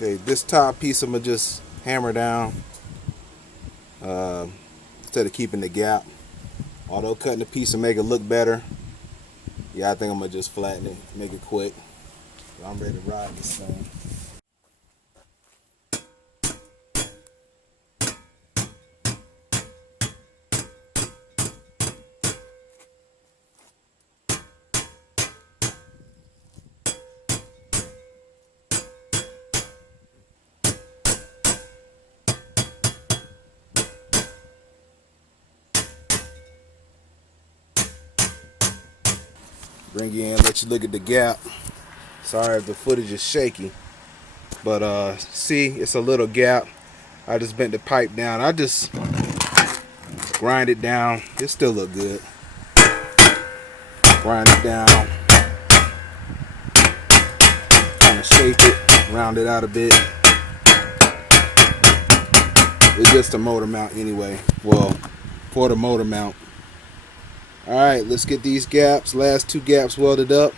Okay, this top piece I'm gonna just hammer down instead of keeping the gap. Although cutting the piece will make it look better, yeah, I think I'm gonna just flatten it, make it quick. So I'm ready to ride this thing. Bring you in, let you look at the gap. Sorry if the footage is shaky, but see, it's a little gap. I just bent the pipe down. I just grind it down. It still look good. Grind it down. Kind of shape it, round it out a bit. It's just a motor mount anyway. Well, for the motor mount. Alright, let's get these gaps, last two gaps welded up.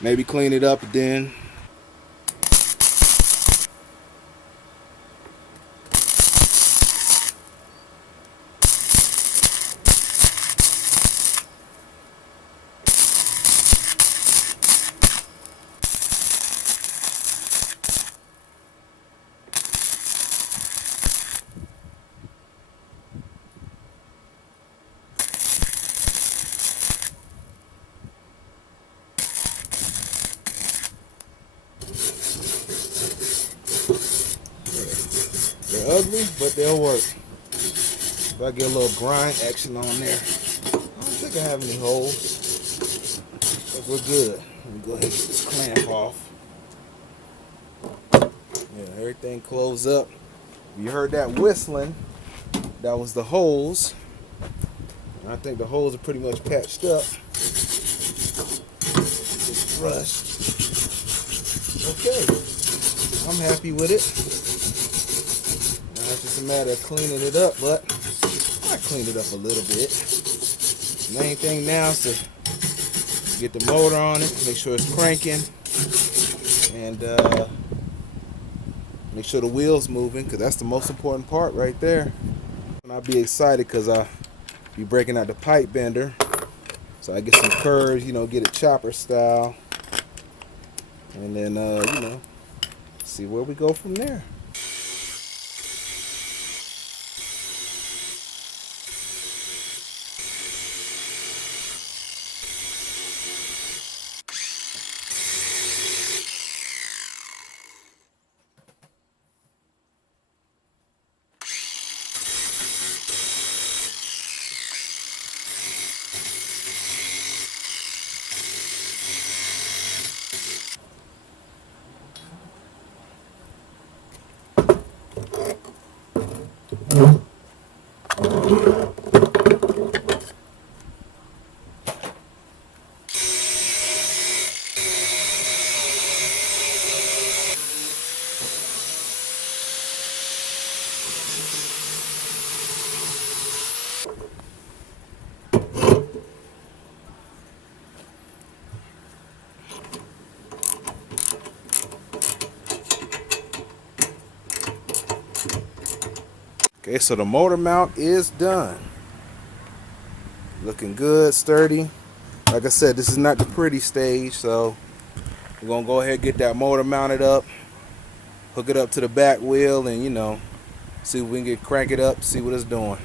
Maybe clean it up then. They're ugly, but they'll work. If I get a little grind action on there. I don't think I have any holes. But we're good. Let me go ahead and get this clamp off. Yeah, everything closed up. You heard that whistling. That was the holes. And I think the holes are pretty much patched up. Just brushed. Okay. I'm happy with it. Now it's just a matter of cleaning it up, but I cleaned it up a little bit. Main thing now is to get the motor on it, make sure it's cranking, and make sure the wheel's moving, because that's the most important part right there. And I'll be excited because I'll be breaking out the pipe bender, so I get some curves, you know, get it chopper style, and then you know, see where we go from there. Okay, so the motor mount is done. Looking good, sturdy. Like I said, this is not the pretty stage, so we're gonna go ahead and get that motor mounted up, hook it up to the back wheel, and you know, see if we can crank it up, see what it's doing.